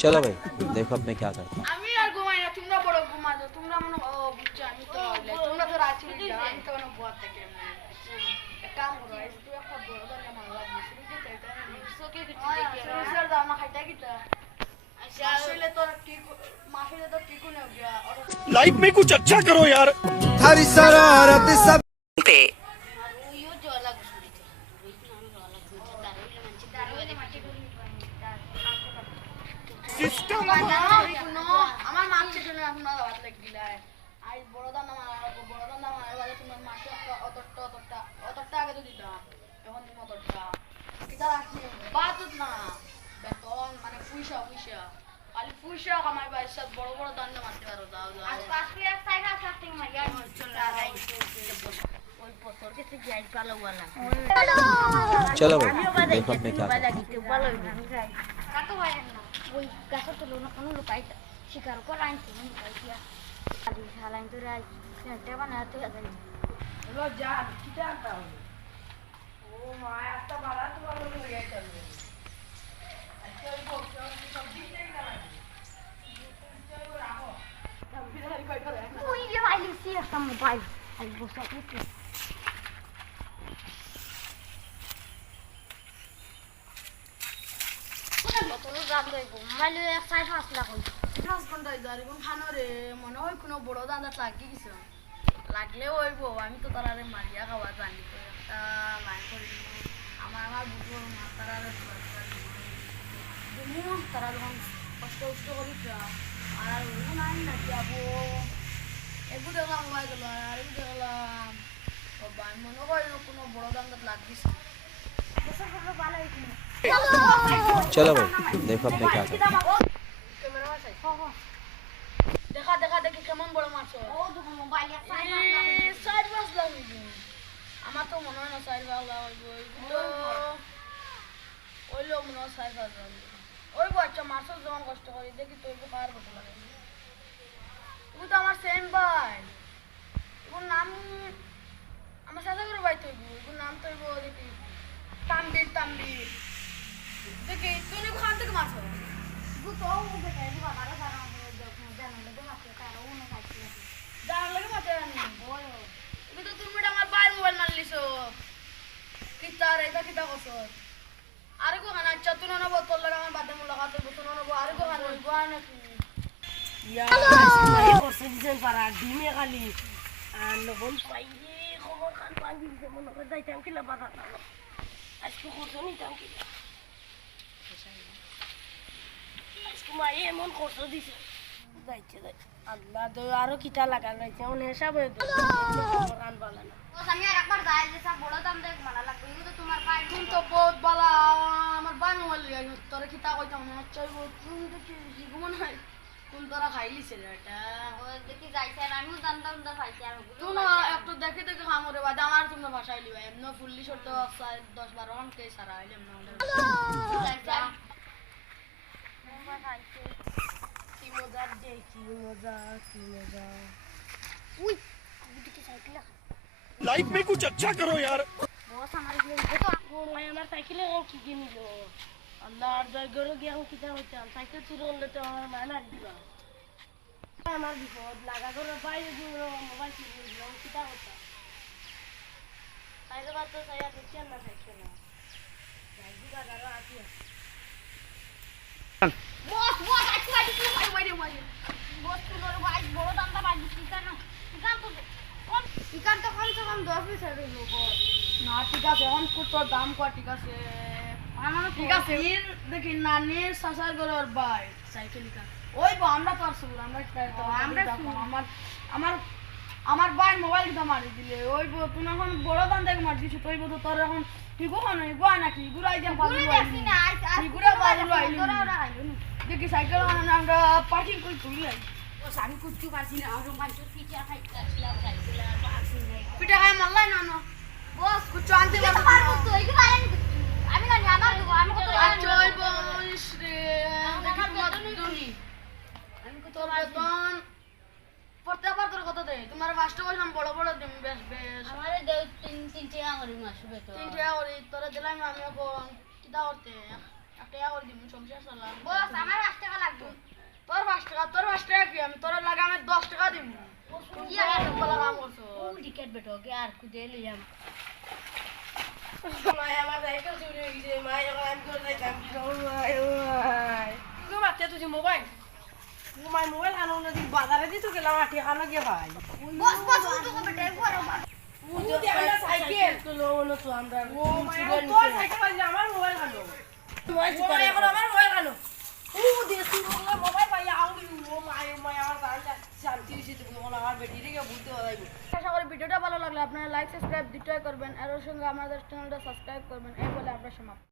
चलो भाई देखो अब मैं क्या करता हूँ। আমি আর ঘুমাই না, তোমরা বড় ঘুমা যাও। তোমরা মনে ও বুঝছো, আমি তো তোমরা তো রাজি হয়ে যাও, আমি তো মনে বুয়া থেকে এক কাম করো, এই তুই একটা বড় দরজা মারবা বুঝছিস কি তাই তাই সোকে কিছু দেখি আর দাও না খাইতা কিতা আসলে তোর কি মাসলে তো কি কোনে গিয়া আর लाइफ में कुछ अच्छा करो यार। थारी शरारत सब पे ওইও জলা গুছুরিতে ওই নাম জলা গুছুরিতে তার ওই মানছি তার ওই মাটি গুলি सिस्टम আমার মাছ জন্য এখন ভাত লাগিলা আই বড় দাম বাজে তোমার মাছ অতটা আগে তো দিতাম, এখন তুমি অতটা কিতা রাখছি বাতুত না বেতন মানে পয়সা খালি পয়সা কামাই পাই, সব বড় বড় দান্ড মারতে পারো। দাও দাও আজকে এক সাইড আছে সাথে মাইয়া চল যাই ওই পতর কে থেকে যাই পালো वाला चलो भाई देखो अब मैं क्या करता हूँ। কাটো হয় না ওই গাছের তো লোনা কোনো লুকাই শিকার করে আনছি লুকাইয়া আদি শালাইন তো রাই সেটা বানাতে হবে হলো যা কিতা আনতা ও মা একটা বাড়া তো ভালো হয়ে গেছে আচ্ছা ওই বক্স সবজি নেই না চলো রাখো সবজি ধরি কই করে ওই যে আইলি সি একটা মোবাইল আই বসে আছে তোর গান দেব মোবাইলে এক সাইড আসলা কই 5 ঘন্টা ধরে কোন খানো রে মনে হয় কোনো বড় দান্দা লাগি গেছে লাগলে হইব, আমি তো তারারে মারিয়া খাওয়া জানি তো একটা লাইন করে আমার বুঝবো না তারারে দিমু তারা যখন কষ্ট করি আর ওই নাই না যাবো এগু দেখলাম মোবাইল গেল আর এগু দেখলাম বাবা মনে হয় কোনো বড় দান্দা লাগিছে ভালো হইছে चलो भाई देखो अब मैं क्या करता हूँ। ক্যামেরা আছে দেখা দেখা দেখি কেমন বড় মাছ ও দুটো মোবাইল এক সাইড সাইড মাছ লাগবে আমার তো মনে হয় না সাইড মাছ লাগবে ওই লোক মনে হয় সাইড মাছ লাগবে ওই বাচ্চা মাছ যখন কষ্ট করি দেখি তো ওই কার কত লাগে ওই তো আমার সেম ভাই ওর নাম আমার সাথে করে ভাই তো ওর নাম তো দেখি তাম্বির দেখি তুই খান থেকে মাছ তো ও বেটা দি বাবারা সারা জানা লাগে মাছে তার ও না খাইছে জানার লাগে মাছ আনি তুমি তো তুমি আমার ভাই মোবাইল মারলিছো কিতা রে এটা কিতা কছ আরে গো খানা আচ্ছা তুই না বোতল লাগা আমার বাদে মুলা খাতে বোতল না আরে গো খানা ওই গোয়া নাকি ইয়া করছে দিছেন পারা ডিমে খালি আর লবণ পাইয়ে খবর খান পানি দিছে মনে করে যাইতাম কিলা বাধা না আজকে করছো নিতাম কিলা আজকে মা এমন করছো দিছে যাইছে যাই আল্লাহ তো আরো কিটা লাগাল রয়েছে অন হিসাবে রান বালা না আমি আর একবার দাই যে সব বড় দাম দেখ মালা লাগবে এগুলো তো তোমার পাই তুমি তো বহুত বালা আমার ভাই মোবাইল লিয়া তোরে কিতা কইতাম না চাইবো তুমি দেখি ঘুমন হয় কোন তোরা খাইলিছে রে এটা ও দেখি যাইছে আর আমিও দাম দাম দা পাইছি আর তুই না একটু দেখে দেখে খামরে বাদে আমার তোমরা ভাষায় লিবা এমন ফুললি শর্ত 10-12 ঘন্টা সারা হইলে এমন কি মজা দে কি মজা কি মজা উই বুটিকে সাইকেল लाइफ में कुछ अच्छा करो यार। বস আমার এগুলো তো ও মাই আমার সাইকেলে কি কি নিল আল্লাহ আর জয় গরু গিয়া কিটা হইতাম সাইকেল চুরি হলে তো আমার মায় মারি দিবা আমার বিপদ লাগা করে বাইরে দিয়ে মোবাইল চুরি হইল কিটা হইতাম সাইকেল তো সাইয়া দেখছেন না সাইকেল না যাই দিবা গারো আছি বস আজকে বাড়ি কি মারি বস তোর ভাই বড় দাম দা বাড়ি কি জানো গান তো কোন ইকান তো কম সে কম 10 পিস এর লোক না ঠিক আছে এখন তোর দাম কত ঠিক আছে আমার ঠিক আছে দেখি নানির সাসার গরর ভাই সাইকেল ইকান ওই বা আমরা তো আসব আমরা আমার আমার আমার ভাই মোবাইল তো মারি দিলে ওই তুই এখন বড় দাম দেখ মার দিছিস তুই তো তোর এখন ঠিক হয় না গোয়া নাকি গুড়াই যা বাবু দেখি না আজ গুড়া বাবু তোরা ওরা খাইলো না দেখি সাইকেল আমরা পার্কিং করে তুই আই ও আমি কুচ্চু পারছি না আর মাঞ্চুর পিঠা খাইছিলাম পারছি না পিঠা খাই মারলাই না না বস কুচ্চু আনতে এটা পারবো তো এই পারেন আমি না আমার দেবো আমি কত জয় বলিস রে দেখি তোমার দুনি আমি কত বেতন প্রত্যেকবার তোর কত দেয় তোমার ফার্স্ট বললাম বড় বড় দিম বেশ বেশ আমারে দেও তিন টাকা করে মাস বেতন 3 টাকা করে তোরা দিলাম আমি এখন কিটা করতে টাকা করে দিমু সংসার চালাম বস আমার 5 টাকা লাগবে তোর 5 টাকা কি আমি তোর লাগে আমি 10 টাকা দিমু কি কি আর আর বলা কাম করছো টিকেট বেটো কে আর কুদে লইয়াম মাই আমার সাইকেল চুরি হয়ে গেছে মাই এখন আমি করে যাইতাম কি করব মাই তুই বাচ্চা তুই মোবাইল মাই মোবাইল আনো না দিন বাজারে দিতে গেলাম আটি খানো গিয়ে ভাই বস বস তো বেটা একবার তুই আমার সাইকেল তো লোন তো আমরা ও মাই তোর সাইকেল বাজে আমার মোবাইল খানো মোবাইল ও মাই এখন আমার মোবাইল খানো ও দেশি মোবাইল ভাই আউলি ও মাই আমার জানটা শান্তি হইছে তুমি আমার বেটি রে বলতে হইব আশা করি ভিডিওটা ভালো লাগলে আপনারা লাইক সাবস্ক্রাইব দুটোই করবেন আর ওর সঙ্গে আমাদের চ্যানেলটা সাবস্ক্রাইব করবেন এই বলে আমরা সমাপ্ত